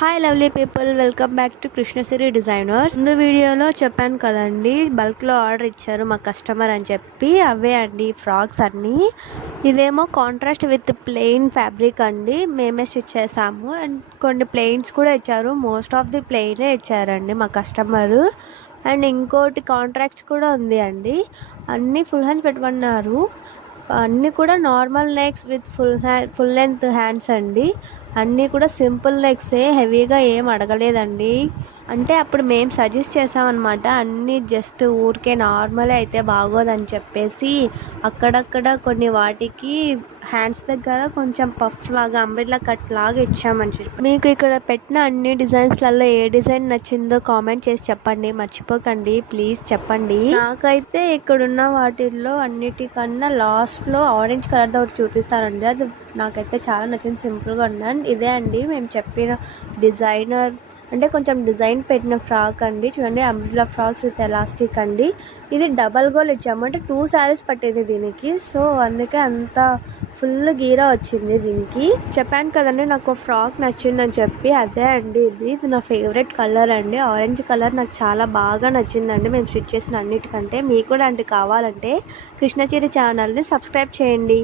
Hi lovely people, welcome back to Krishnasri designers. ముందు వీడియోలో చెప్పాను కదండి, బల్క్లో ఆర్డర్ ఇచ్చారు మా కస్టమర్ అని చెప్పి. అవే అండి ఫ్రాక్స్ అన్నీ. ఇదేమో కాంట్రాస్ట్ విత్ ప్లెయిన్ ఫ్యాబ్రిక్ అండి, మేమే స్టిచ్ చేసాము. అండ్ కొన్ని ప్లెయిన్స్ కూడా ఇచ్చారు, మోస్ట్ ఆఫ్ ది ప్లెయినే ఇచ్చారండి మా కస్టమరు. అండ్ ఇంకోటి కాంట్రాక్ట్స్ కూడా ఉంది అండి. అన్నీ ఫుల్ హ్యాండ్స్ పెట్టమన్నారు. అన్నీ కూడా normal necks with full length hands అండి. అన్నీ కూడా సింపుల్ నెక్సే, హెవీగా ఏం అడగలేదండి. అంటే అప్పుడు మేము సజెస్ట్ చేసామన్నమాట, అన్నీ జస్ట్ ఊరికే నార్మల్ అయితే బాగోదని చెప్పేసి అక్కడక్కడ కొన్ని వాటికి హ్యాండ్స్ దగ్గర కొంచెం పఫ్ లాగా, అంబ్రెల్లా కట్ లాగా ఇచ్చామని చెప్పి. మీకు ఇక్కడ పెట్టిన అన్ని డిజైన్స్లలో ఏ డిజైన్ నచ్చిందో కామెంట్ చేసి చెప్పండి, మర్చిపోకండి ప్లీజ్ చెప్పండి. నాకైతే ఇక్కడున్న వాటిల్లో అన్నిటికన్నా లాస్ట్లో ఆరెంజ్ కలర్ ఒకటి చూపిస్తారండి, అది నాకైతే చాలా నచ్చింది, సింపుల్గా ఉన్నాను. ఇదే అండి మేము చెప్పిన డిజైనర్, అంటే కొంచెం డిజైన్ పెట్టిన ఫ్రాక్ అండి. చూడండి, అంబ్రెల్లా ఫ్రాక్స్ విత్ ఎలాస్టిక్ అండి. ఇది డబల్ గోల్ ఇచ్చాము, అంటే 2 శారీస్ పట్టేది దీనికి. సో అందుకే అంత ఫుల్ గీరా వచ్చింది దీనికి. చెప్పాను కదండి నాకు ఫ్రాక్ నచ్చిందని చెప్పి, అదే అండి ఇది నా ఫేవరెట్ కలర్ అండి. ఆరెంజ్ కలర్ నాకు చాలా బాగా నచ్చిందండి మేము స్టిచ్ చేసిన అన్నిటికంటే. మీకు కూడా అంటే కావాలంటే కృష్ణశ్రీ ఛానల్ని సబ్స్క్రైబ్ చేయండి.